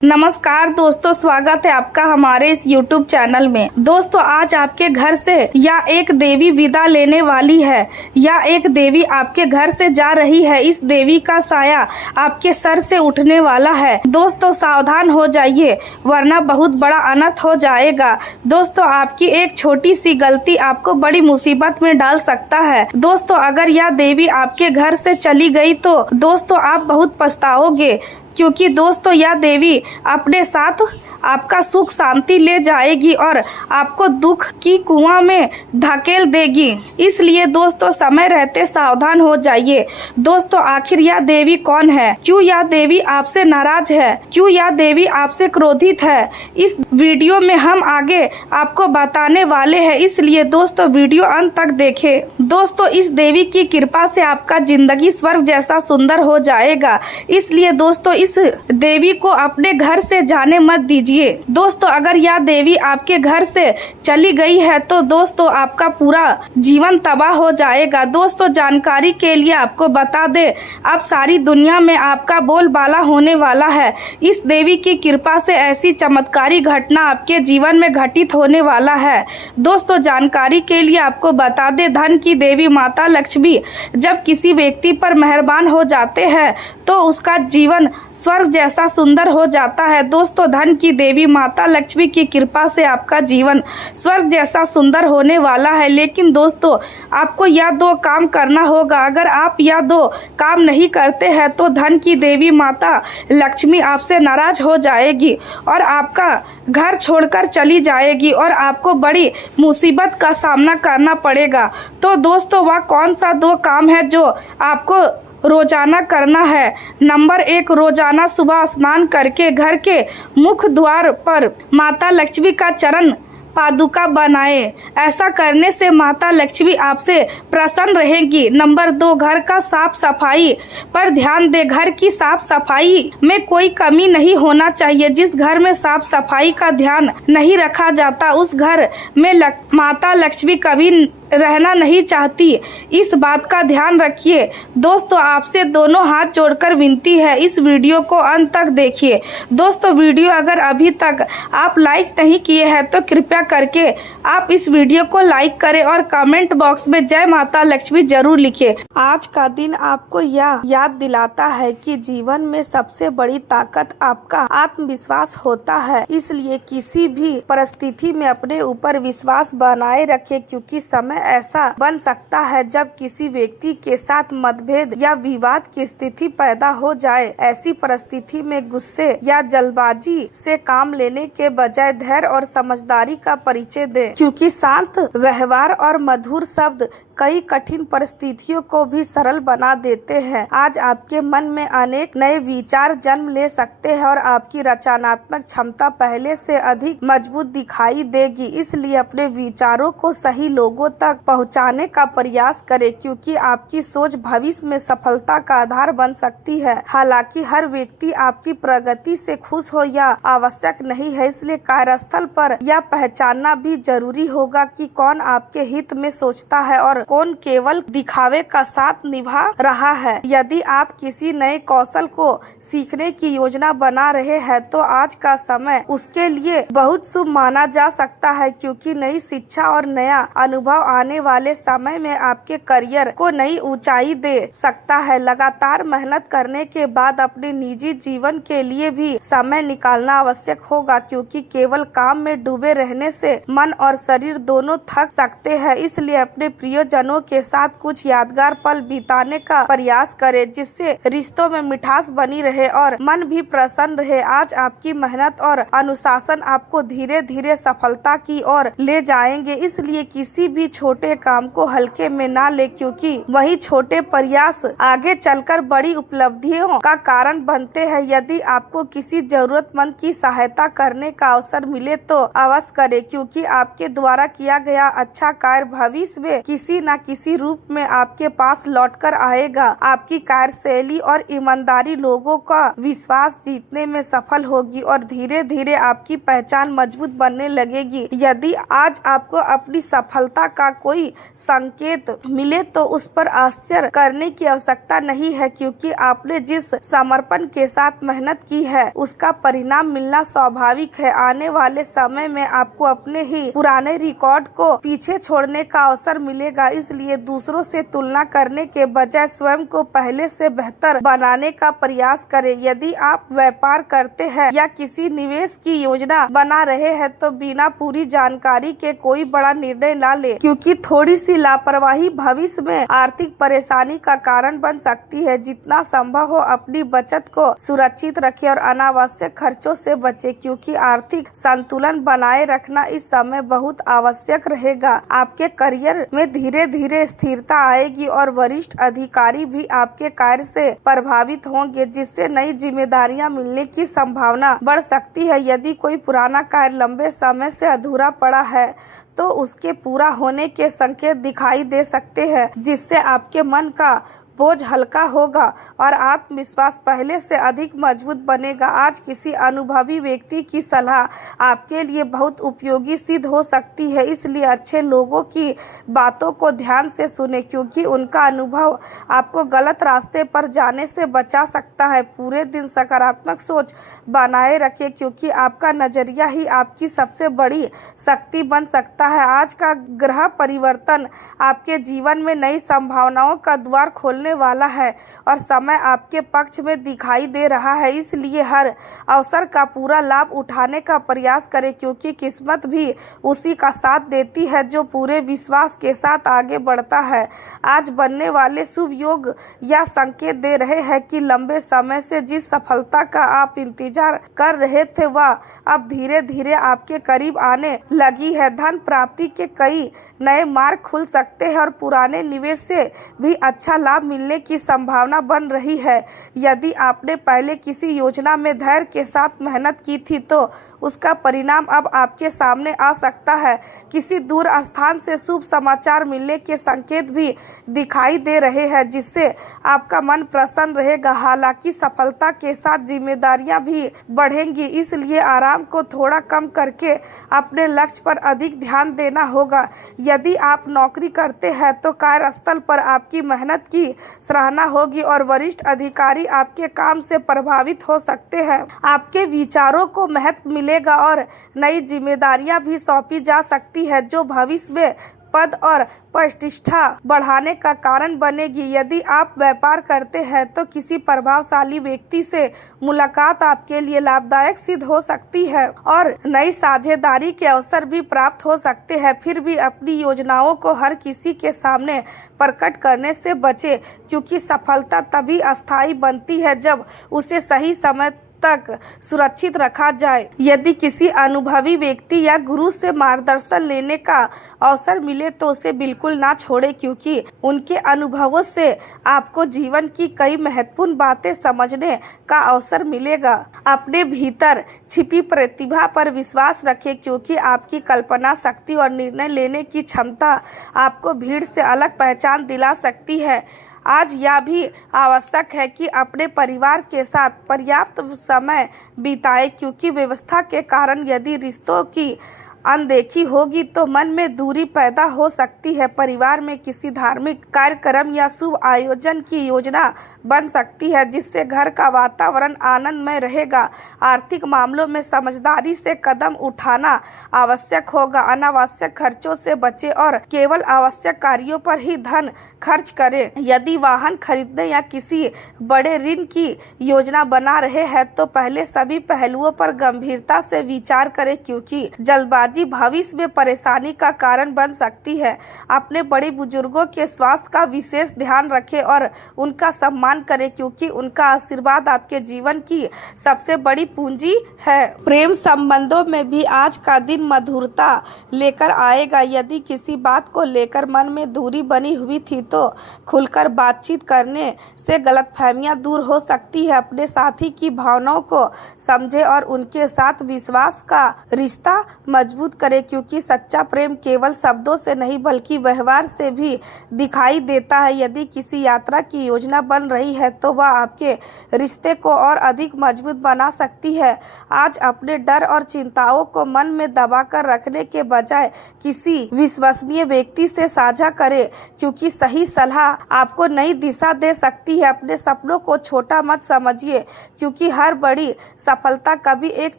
नमस्कार दोस्तों, स्वागत है आपका हमारे इस YouTube चैनल में। दोस्तों, आज आपके घर से या एक देवी विदा लेने वाली है या एक देवी आपके घर से जा रही है। इस देवी का साया आपके सर से उठने वाला है। दोस्तों, सावधान हो जाइए वरना बहुत बड़ा अनर्थ हो जाएगा। दोस्तों, आपकी एक छोटी सी गलती आपको बड़ी मुसीबत में डाल सकता है। दोस्तों, अगर यह देवी आपके घर से चली गई तो दोस्तों आप बहुत पछताओगे, क्योंकि दोस्तों यह देवी अपने साथ आपका सुख शांति ले जाएगी और आपको दुख की कुआं में धकेल देगी। इसलिए दोस्तों समय रहते सावधान हो जाइए। दोस्तों, आखिर यह देवी कौन है? क्यों यह देवी आपसे नाराज है? क्यों यह देवी आपसे क्रोधित है? इस वीडियो में हम आगे आपको बताने वाले हैं, इसलिए दोस्तों वीडियो अंत तक देखें। दोस्तों, इस देवी की कृपा से आपका जिंदगी स्वर्ग जैसा सुंदर हो जाएगा। इसलिए दोस्तों इस देवी को अपने घर से जाने मत दीजिए। दोस्तों, अगर यह देवी आपके घर से चली गई है तो दोस्तों आपका पूरा जीवन तबाह हो जाएगा। दोस्तों, जानकारी के लिए आपको बता दे, अब सारी दुनिया में आपका बोलबाला होने वाला है। इस देवी की कृपा से ऐसी चमत्कारी घटना आपके जीवन में घटित होने वाला है। दोस्तों, जानकारी के लिए आपको बता दे, धन की देवी माता लक्ष्मी जब किसी व्यक्ति पर मेहरबान हो जाते हैं तो उसका जीवन स्वर्ग जैसा सुंदर हो जाता है। दोस्तों, धन की देवी माता लक्ष्मी की कृपा से आपका जीवन स्वर्ग जैसा सुंदर होने वाला है। लेकिन दोस्तों आपको यह दो काम करना होगा। अगर आप यह दो काम नहीं करते हैं तो धन की देवी माता लक्ष्मी आपसे नाराज हो जाएगी और आपका घर छोड़कर चली जाएगी और आपको बड़ी मुसीबत का सामना करना पड़ेगा। तो दोस्तों वह कौन सा दो काम है जो आपको रोजाना करना है? नंबर 1, रोजाना सुबह स्नान करके घर के मुख्य द्वार पर माता लक्ष्मी का चरण पादुका बनाए। ऐसा करने से माता लक्ष्मी आपसे प्रसन्न रहेंगी। नंबर 2, घर का साफ सफाई पर ध्यान दे। घर की साफ सफाई में कोई कमी नहीं होना चाहिए। जिस घर में साफ सफाई का ध्यान नहीं रखा जाता उस घर में माता लक्ष्मी कभी रहना नहीं चाहती। इस बात का ध्यान रखिए। दोस्तों, आपसे दोनों हाथ जोड़कर विनती है, इस वीडियो को अंत तक देखिए। दोस्तों, वीडियो अगर अभी तक आप लाइक नहीं किए हैं तो कृपया करके आप इस वीडियो को लाइक करें और कमेंट बॉक्स में जय माता लक्ष्मी जरूर लिखें। आज का दिन आपको यह याद दिलाता है कि जीवन में सबसे बड़ी ताकत आपका आत्मविश्वास होता है। इसलिए किसी भी परिस्थिति में अपने ऊपर विश्वास बनाए रखें, क्योंकि समय ऐसा बन सकता है जब किसी व्यक्ति के साथ मतभेद या विवाद की स्थिति पैदा हो जाए। ऐसी परिस्थिति में गुस्से या जल्दबाजी से काम लेने के बजाय धैर्य और समझदारी का परिचय दें, क्योंकि शांत व्यवहार और मधुर शब्द कई कठिन परिस्थितियों को भी सरल बना देते हैं। आज आपके मन में अनेक नए विचार जन्म ले सकते हैं और आपकी रचनात्मक क्षमता पहले से अधिक मजबूत दिखाई देगी। इसलिए अपने विचारों को सही लोगों तक पहुंचाने का प्रयास करें, क्योंकि आपकी सोच भविष्य में सफलता का आधार बन सकती है। हालांकि हर व्यक्ति आपकी प्रगति से खुश हो या आवश्यक नहीं है, इसलिए कार्यस्थल पर यह पहचानना भी जरूरी होगा कि कौन आपके हित में सोचता है और कौन केवल दिखावे का साथ निभा रहा है। यदि आप किसी नए कौशल को सीखने की योजना बना रहे हैं तो आज का समय उसके लिए बहुत शुभ माना जा सकता है, क्योंकि नई शिक्षा और नया अनुभव आने वाले समय में आपके करियर को नई ऊंचाई दे सकता है। लगातार मेहनत करने के बाद अपने निजी जीवन के लिए भी समय निकालना आवश्यक होगा, क्योंकि केवल काम में डूबे रहने से मन और शरीर दोनों थक सकते हैं। इसलिए अपने प्रियजनों के साथ कुछ यादगार पल बिताने का प्रयास करें, जिससे रिश्तों में मिठास बनी रहे और मन भी प्रसन्न रहे। आज आपकी मेहनत और अनुशासन आपको धीरे धीरे सफलता की ओर ले जाएंगे। इसलिए किसी भी छोटे काम को हल्के में ना ले, क्योंकि वही छोटे प्रयास आगे चलकर बड़ी उपलब्धियों का कारण बनते हैं। यदि आपको किसी जरूरतमंद की सहायता करने का अवसर मिले तो अवश्य करें, क्योंकि आपके द्वारा किया गया अच्छा कार्य भविष्य में किसी न किसी रूप में आपके पास लौटकर आएगा। आपकी कार्यशैली और ईमानदारी लोगों का विश्वास जीतने में सफल होगी और धीरे धीरे आपकी पहचान मजबूत बनने लगेगी। यदि आज आपको अपनी सफलता का कोई संकेत मिले तो उस पर आश्चर्य करने की आवश्यकता नहीं है, क्योंकि आपने जिस समर्पण के साथ मेहनत की है उसका परिणाम मिलना स्वाभाविक है। आने वाले समय में आपको अपने ही पुराने रिकॉर्ड को पीछे छोड़ने का अवसर मिलेगा, इसलिए दूसरों से तुलना करने के बजाय स्वयं को पहले से बेहतर बनाने का प्रयास करें। यदि आप व्यापार करते हैं या किसी निवेश की योजना बना रहे हैं तो बिना पूरी जानकारी के कोई बड़ा निर्णय ना ले, क्योंकि थोड़ी सी लापरवाही भविष्य में आर्थिक परेशानी का कारण बन सकती है। जितना संभव हो अपनी बचत को सुरक्षित रखें और अनावश्यक खर्चों से बचें, क्योंकि आर्थिक संतुलन बनाए रखना इस समय बहुत आवश्यक रहेगा। आपके करियर में धीरे धीरे स्थिरता आएगी और वरिष्ठ अधिकारी भी आपके कार्य से प्रभावित होंगे, जिससे नई जिम्मेदारियां मिलने की संभावना बढ़ सकती है। यदि कोई पुराना कार्य लंबे समय से अधूरा पड़ा है तो उसके पूरा होने के संकेत दिखाई दे सकते हैं, जिससे आपके मन का बोझ हल्का होगा और आत्मविश्वास पहले से अधिक मजबूत बनेगा। आज किसी अनुभवी व्यक्ति की सलाह आपके लिए बहुत उपयोगी सिद्ध हो सकती है, इसलिए अच्छे लोगों की बातों को ध्यान से सुने, क्योंकि उनका अनुभव आपको गलत रास्ते पर जाने से बचा सकता है। पूरे दिन सकारात्मक सोच बनाए रखें, क्योंकि आपका नजरिया ही आपकी सबसे बड़ी शक्ति बन सकता है। आज का ग्रह परिवर्तन आपके जीवन में नई संभावनाओं का द्वार खोलने वाला है और समय आपके पक्ष में दिखाई दे रहा है, इसलिए हर अवसर का पूरा लाभ उठाने का प्रयास करें, क्योंकि किस्मत भी उसी का साथ देती है जो पूरे विश्वास के साथ आगे बढ़ता है। आज बनने वाले शुभ योग या संकेत दे रहे हैं कि लंबे समय से जिस सफलता का आप इंतजार कर रहे थे वह अब धीरे धीरे आपके करीब आने लगी है। धन प्राप्ति के कई नए मार्ग खुल सकते हैं और पुराने निवेश से भी अच्छा लाभ मिलने की संभावना बन रही है। यदि आपने पहले किसी योजना में धैर्य के साथ मेहनत की थी तो उसका परिणाम अब आपके सामने आ सकता है। किसी दूर स्थान से शुभ समाचार मिलने के संकेत भी दिखाई दे रहे हैं, जिससे आपका मन प्रसन्न रहेगा। हालांकि सफलता के साथ जिम्मेदारियां भी बढ़ेंगी, इसलिए आराम को थोड़ा कम करके अपने लक्ष्य पर अधिक ध्यान देना होगा। यदि आप नौकरी करते हैं तो कार्यस्थल पर आपकी मेहनत की सराहना होगी और वरिष्ठ अधिकारी आपके काम से प्रभावित हो सकते हैं। आपके विचारों को महत्व मिलेगा और नई जिम्मेदारियां भी सौंपी जा सकती है, जो भविष्य में पद और प्रतिष्ठा बढ़ाने का कारण बनेगी। यदि आप व्यापार करते हैं तो किसी प्रभावशाली व्यक्ति से मुलाकात आपके लिए लाभदायक सिद्ध हो सकती है और नई साझेदारी के अवसर भी प्राप्त हो सकते हैं। फिर भी अपनी योजनाओं को हर किसी के सामने प्रकट करने से बचें, क्योंकि सफलता तभी अस्थायी बनती है जब उसे सही समय तक सुरक्षित रखा जाए। यदि किसी अनुभवी व्यक्ति या गुरु से मार्गदर्शन लेने का अवसर मिले तो उसे बिल्कुल ना छोड़े, क्योंकि उनके अनुभवों से आपको जीवन की कई महत्वपूर्ण बातें समझने का अवसर मिलेगा। अपने भीतर छिपी प्रतिभा पर विश्वास रखें, क्योंकि आपकी कल्पना शक्ति और निर्णय लेने की क्षमता आपको भीड़ से अलग पहचान दिला सकती है। आज यह भी आवश्यक है कि अपने परिवार के साथ पर्याप्त समय बिताएं, क्योंकि व्यवस्था के कारण यदि रिश्तों की अनदेखी होगी तो मन में दूरी पैदा हो सकती है। परिवार में किसी धार्मिक कार्यक्रम या शुभ आयोजन की योजना बन सकती है, जिससे घर का वातावरण आनंदमय रहेगा। आर्थिक मामलों में समझदारी से कदम उठाना आवश्यक होगा। अनावश्यक खर्चों से बचें और केवल आवश्यक कार्यों पर ही धन खर्च करें। यदि वाहन खरीदने या किसी बड़े ऋण की योजना बना रहे हैं तो पहले सभी पहलुओं पर गंभीरता से विचार करें, क्योंकि जल्दबाजी भविष्य में परेशानी का कारण बन सकती है। अपने बड़े बुजुर्गों के स्वास्थ्य का विशेष ध्यान रखें और उनका सम्मान करें, क्योंकि उनका आशीर्वाद आपके जीवन की सबसे बड़ी पूंजी है। प्रेम संबंधों में भी आज का दिन मधुरता लेकर आएगा। यदि किसी बात को लेकर मन में दूरी बनी हुई थी तो खुलकर बातचीत करने से गलतफहमियां दूर हो सकती है। अपने साथी की भावनाओं को समझें और उनके साथ विश्वास का रिश्ता मजबूत करें, क्योंकि सच्चा प्रेम केवल शब्दों से नहीं बल्कि व्यवहार से भी दिखाई देता है। यदि किसी यात्रा की योजना बन रही है तो वह आपके रिश्ते को और अधिक मजबूत बना सकती है। आज अपने डर और चिंताओं को मन में दबाकर रखने के बजाय किसी विश्वसनीय व्यक्ति से साझा करें, क्योंकि सही सलाह आपको नई दिशा दे सकती है। अपने सपनों को छोटा मत समझिए, क्योंकि हर बड़ी सफलता कभी एक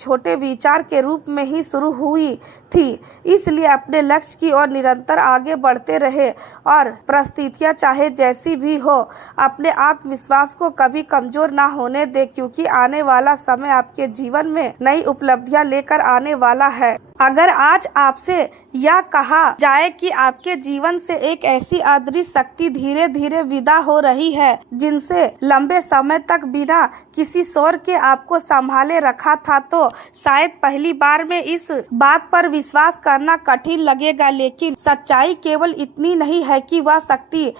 छोटे विचार के रूप में ही शुरू हुई थी। इसलिए अपने लक्ष्य की ओर निरंतर आगे बढ़ते रहे और परिस्थितियां चाहे जैसी भी हो, अपने आत्मविश्वास को कभी कमजोर ना होने दे, क्योंकि आने वाला समय आपके जीवन में नई उपलब्धियां लेकर आने वाला है। अगर आज आपसे यह कहा जाए कि आपके जीवन से एक ऐसी अदृश्य शक्ति धीरे धीरे विदा हो रही है जिनसे लंबे समय तक बिना किसी शोर के आपको संभाले रखा था, तो शायद पहली बार में इस बात पर विश्वास करना कठिन लगेगा, लेकिन सच्चाई केवल इतनी नहीं है कि वह शक्ति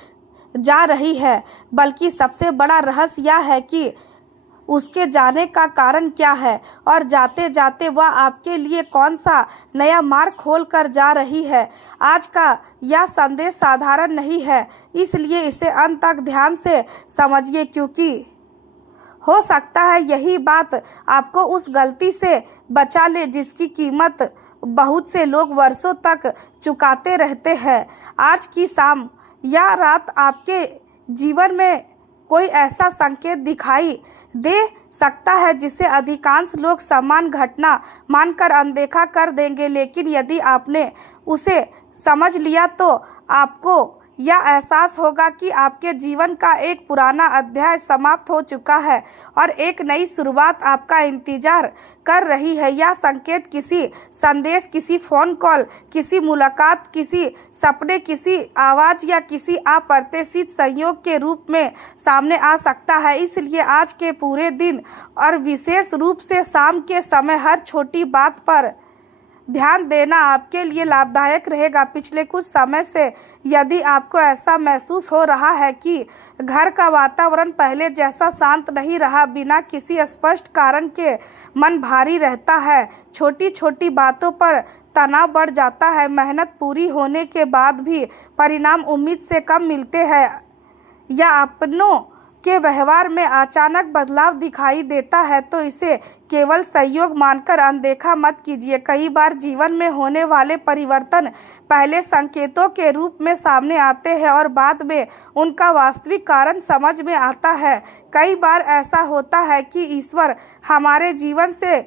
जा रही है, बल्कि सबसे बड़ा रहस्य यह है कि उसके जाने का कारण क्या है और जाते जाते वह आपके लिए कौन सा नया मार्ग खोल कर जा रही है। आज का यह संदेश साधारण नहीं है, इसलिए इसे अंत तक ध्यान से समझिए, क्योंकि हो सकता है यही बात आपको उस गलती से बचा ले जिसकी कीमत बहुत से लोग वर्षों तक चुकाते रहते हैं। आज की शाम या रात आपके जीवन में कोई ऐसा संकेत दिखाई दे सकता है जिसे अधिकांश लोग समान घटना मानकर अनदेखा कर देंगे, लेकिन यदि आपने उसे समझ लिया तो आपको यह एहसास होगा कि आपके जीवन का एक पुराना अध्याय समाप्त हो चुका है और एक नई शुरुआत आपका इंतजार कर रही है। यह संकेत किसी संदेश, किसी फोन कॉल, किसी मुलाकात, किसी सपने, किसी आवाज़ या किसी अप्रत्याशित संयोग के रूप में सामने आ सकता है। इसलिए आज के पूरे दिन और विशेष रूप से शाम के समय हर छोटी बात पर ध्यान देना आपके लिए लाभदायक रहेगा। पिछले कुछ समय से यदि आपको ऐसा महसूस हो रहा है कि घर का वातावरण पहले जैसा शांत नहीं रहा, बिना किसी स्पष्ट कारण के मन भारी रहता है, छोटी छोटी बातों पर तनाव बढ़ जाता है, मेहनत पूरी होने के बाद भी परिणाम उम्मीद से कम मिलते हैं, या अपनों के व्यवहार में अचानक बदलाव दिखाई देता है, तो इसे केवल संयोग मानकर अनदेखा मत कीजिए। कई बार जीवन में होने वाले परिवर्तन पहले संकेतों के रूप में सामने आते हैं और बाद में उनका वास्तविक कारण समझ में आता है। कई बार ऐसा होता है कि ईश्वर हमारे जीवन से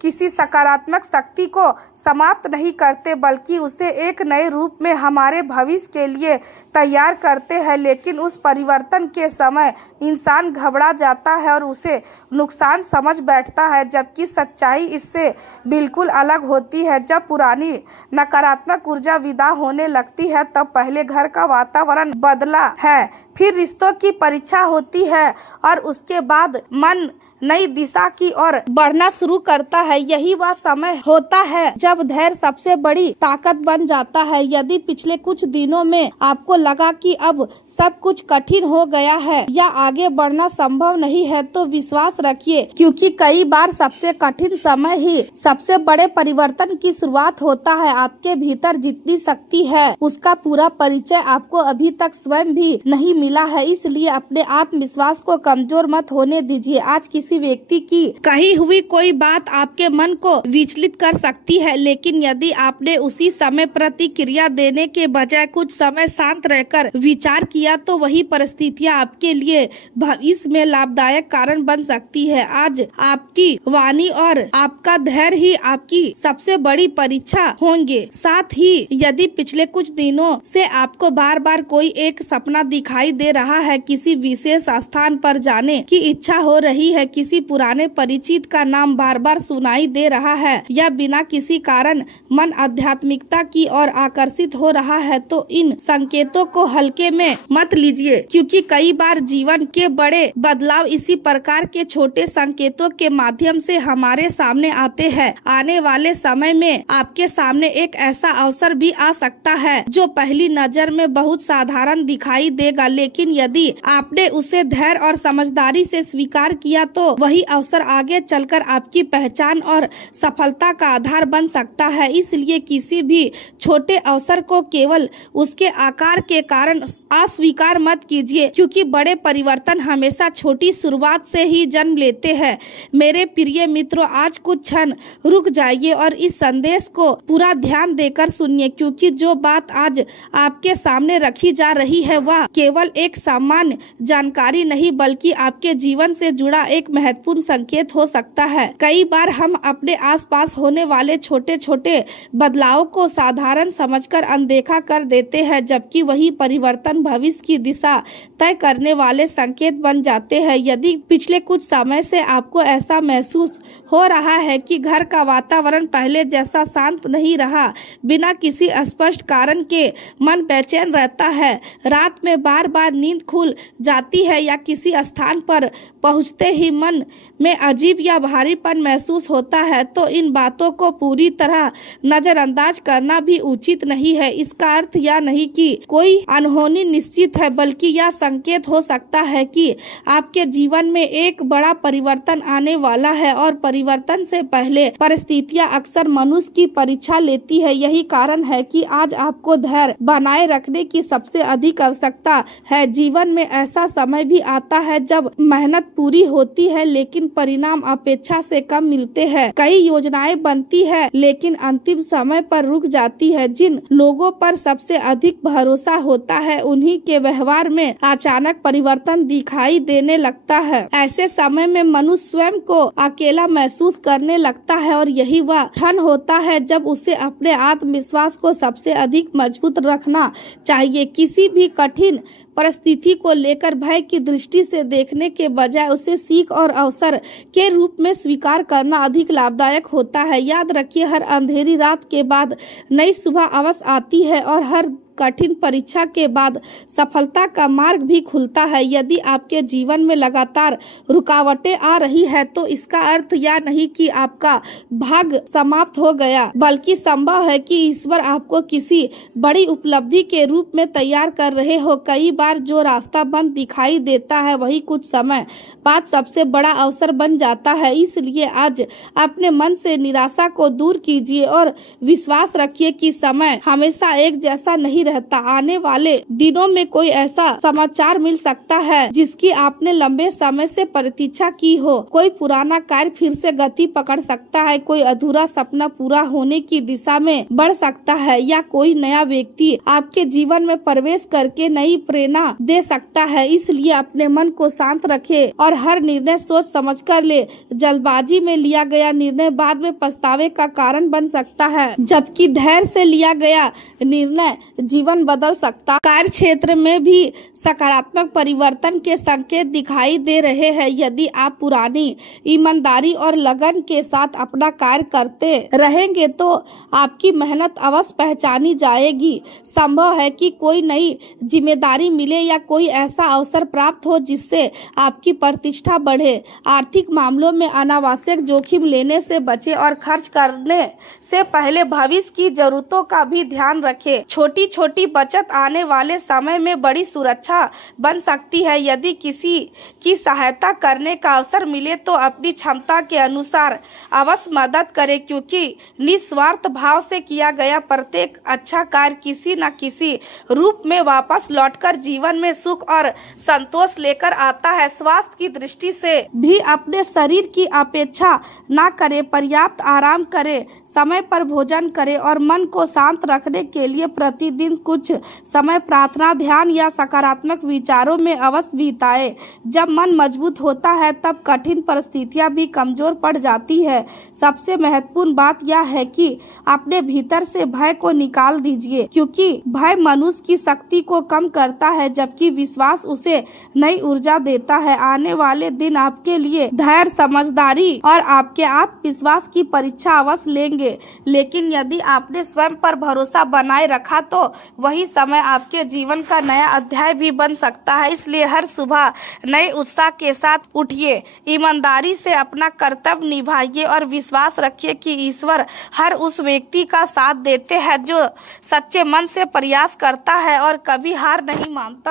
किसी सकारात्मक शक्ति को समाप्त नहीं करते, बल्कि उसे एक नए रूप में हमारे भविष्य के लिए तैयार करते हैं। लेकिन उस परिवर्तन के समय इंसान घबरा जाता है और उसे नुकसान समझ बैठता है, जबकि सच्चाई इससे बिल्कुल अलग होती है। जब पुरानी नकारात्मक ऊर्जा विदा होने लगती है, तब पहले घर का वातावरण बदला है, फिर रिश्तों की परीक्षा होती है और उसके बाद मन नई दिशा की ओर बढ़ना शुरू करता है। यही वह समय होता है जब धैर्य सबसे बड़ी ताकत बन जाता है। यदि पिछले कुछ दिनों में आपको लगा कि अब सब कुछ कठिन हो गया है या आगे बढ़ना संभव नहीं है, तो विश्वास रखिए, क्योंकि कई बार सबसे कठिन समय ही सबसे बड़े परिवर्तन की शुरुआत होता है। आपके भीतर जितनी शक्ति है उसका पूरा परिचय आपको अभी तक स्वयं भी नहीं मिला है, इसलिए अपने आत्मविश्वास को कमजोर मत होने दीजिए। आज किसी व्यक्ति की कही हुई कोई बात आपके मन को विचलित कर सकती है, लेकिन यदि आपने उसी समय प्रतिक्रिया देने के बजाय कुछ समय शांत रहकर विचार किया, तो वही परिस्थितियां आपके लिए भविष्य में लाभदायक कारण बन सकती है। आज आपकी वाणी और आपका धैर्य ही आपकी सबसे बड़ी परीक्षा होंगे। साथ ही यदि पिछले कुछ दिनों से आपको बार बार कोई एक सपना दिखाई दे रहा है, किसी विशेष स्थान पर जाने की इच्छा हो रही है, किसी पुराने परिचित का नाम बार बार सुनाई दे रहा है, या बिना किसी कारण मन आध्यात्मिकता की ओर आकर्षित हो रहा है, तो इन संकेतों को हल्के में मत लीजिए, क्योंकि कई बार जीवन के बड़े बदलाव इसी प्रकार के छोटे संकेतों के माध्यम से हमारे सामने आते हैं। आने वाले समय में आपके सामने एक ऐसा अवसर भी आ सकता है जो पहली नजर में बहुत साधारण दिखाई देगा, लेकिन यदि आपने उसे धैर्य और समझदारी से स्वीकार किया तो वही अवसर आगे चलकर आपकी पहचान और सफलता का आधार बन सकता है। इसलिए किसी भी छोटे अवसर को केवल उसके आकार के कारण अस्वीकार मत कीजिए, क्योंकि बड़े परिवर्तन हमेशा छोटी शुरुआत से ही जन्म लेते हैं। मेरे प्रिय मित्रों, आज कुछ क्षण रुक जाइए और इस संदेश को पूरा ध्यान देकर सुनिए, क्योंकि जो बात आज आपके सामने रखी जा रही है वह केवल एक सामान्य जानकारी नहीं बल्कि आपके जीवन से जुड़ा एक महत्वपूर्ण संकेत हो सकता है। कई बार हम अपने आसपास होने वाले छोटे छोटे बदलावों को साधारण समझकर अनदेखा कर देते हैं, जबकि वही परिवर्तन भविष्य की दिशा तय करने वाले संकेत बन जाते हैं। यदि पिछले कुछ समय से आपको ऐसा महसूस हो रहा है कि घर का वातावरण पहले जैसा शांत नहीं रहा, बिना किसी स्पष्ट कारण के मन बेचैन रहता है, रात में बार बार नींद खुल जाती है या किसी स्थान पर पहुंचते ही मन में अजीब या भारीपन महसूस होता है, तो इन बातों को पूरी तरह नजरअंदाज करना भी उचित नहीं है। इसका अर्थ यह नहीं कि कोई अनहोनी निश्चित है, बल्कि यह संकेत हो सकता है कि आपके जीवन में एक बड़ा परिवर्तन आने वाला है और परिवर्तन से पहले परिस्थितियां अक्सर मनुष्य की परीक्षा लेती है। यही कारण है कि आज आपको धैर्य बनाए रखने की सबसे अधिक आवश्यकता है। जीवन में ऐसा समय भी आता है जब मेहनत पूरी होती है लेकिन परिणाम अपेक्षा से कम मिलते हैं। कई योजनाएं बनती है लेकिन अंतिम समय पर रुक जाती है। जिन लोगों पर सबसे अधिक भरोसा होता है उन्हीं के व्यवहार में अचानक परिवर्तन दिखाई देने लगता है। ऐसे समय में मनुष्य स्वयं को अकेला महसूस करने लगता है और यही वह क्षण होता है जब उसे अपने आत्मविश्वास को सबसे अधिक मजबूत रखना चाहिए। किसी भी कठिन परिस्थिति को लेकर भय की दृष्टि से देखने के बजाय उसे सीख और अवसर के रूप में स्वीकार करना अधिक लाभदायक होता है। याद रखिए, हर अंधेरी रात के बाद नई सुबह अवश्य आती है और हर कठिन परीक्षा के बाद सफलता का मार्ग भी खुलता है। यदि आपके जीवन में लगातार रुकावटें आ रही है तो इसका अर्थ यह नहीं कि आपका भाग्य समाप्त हो गया, बल्कि संभव है कि ईश्वर आपको किसी बड़ी उपलब्धि के रूप में तैयार कर रहे हो। कई बार जो रास्ता बंद दिखाई देता है वही कुछ समय बाद सबसे बड़ा अवसर बन जाता है। इसलिए आज अपने मन से निराशा को दूर कीजिए और विश्वास रखिए कि समय हमेशा एक जैसा नहीं रहता। आने वाले दिनों में कोई ऐसा समाचार मिल सकता है जिसकी आपने लंबे समय से प्रतीक्षा की हो। कोई पुराना कार्य फिर से गति पकड़ सकता है, कोई अधूरा सपना पूरा होने की दिशा में बढ़ सकता है या कोई नया व्यक्ति आपके जीवन में प्रवेश करके नई प्रेरणा दे सकता है। इसलिए अपने मन को शांत रखें और हर निर्णय सोच समझ कर ले। जल्दबाजी में लिया गया निर्णय बाद में पछतावे का कारण बन सकता है, जबकि धैर्य से लिया गया निर्णय जीवन बदल सकता। कार्य क्षेत्र में भी सकारात्मक परिवर्तन के संकेत दिखाई दे रहे हैं। यदि आप पुरानी ईमानदारी और लगन के साथ अपना कार्य करते रहेंगे तो आपकी मेहनत अवश्य पहचानी जाएगी। संभव है कि कोई नई जिम्मेदारी मिले या कोई ऐसा अवसर प्राप्त हो जिससे आपकी प्रतिष्ठा बढ़े। आर्थिक मामलों में अनावश्यक जोखिम लेने से बचें और खर्च करने से पहले भविष्य की जरूरतों का भी ध्यान रखें। छोटी छोटी बचत आने वाले समय में बड़ी सुरक्षा बन सकती है। यदि किसी की सहायता करने का अवसर मिले तो अपनी क्षमता के अनुसार अवश्य मदद करें, क्योंकि निस्वार्थ भाव से किया गया प्रत्येक अच्छा कार्य किसी न किसी रूप में वापस लौटकर जीवन में सुख और संतोष लेकर आता है। स्वास्थ्य की दृष्टि से भी अपने शरीर की अपेक्षा न करें, पर्याप्त आराम करें, समय पर भोजन करें और मन को शांत रखने के लिए प्रतिदिन कुछ समय प्रार्थना, ध्यान या सकारात्मक विचारों में अवश्य बिताएं। जब मन मजबूत होता है तब कठिन परिस्थितियां भी कमजोर पड़ जाती है। सबसे महत्वपूर्ण बात यह है कि अपने भीतर से भय को निकाल दीजिए, क्योंकि भय मनुष्य की शक्ति को कम करता है जबकि विश्वास उसे नई ऊर्जा देता है। आने वाले दिन आपके लिए धैर्य, समझदारी और आपके आत्मविश्वास की परीक्षा अवश्य लेंगे, लेकिन यदि आपने स्वयं पर भरोसा बनाए रखा तो वही समय आपके जीवन का नया अध्याय भी बन सकता है। इसलिए हर सुबह नए उत्साह के साथ उठिए, ईमानदारी से अपना कर्तव्य निभाइए और विश्वास रखिए कि ईश्वर हर उस व्यक्ति का साथ देते हैं जो सच्चे मन से प्रयास करता है और कभी हार नहीं मानता।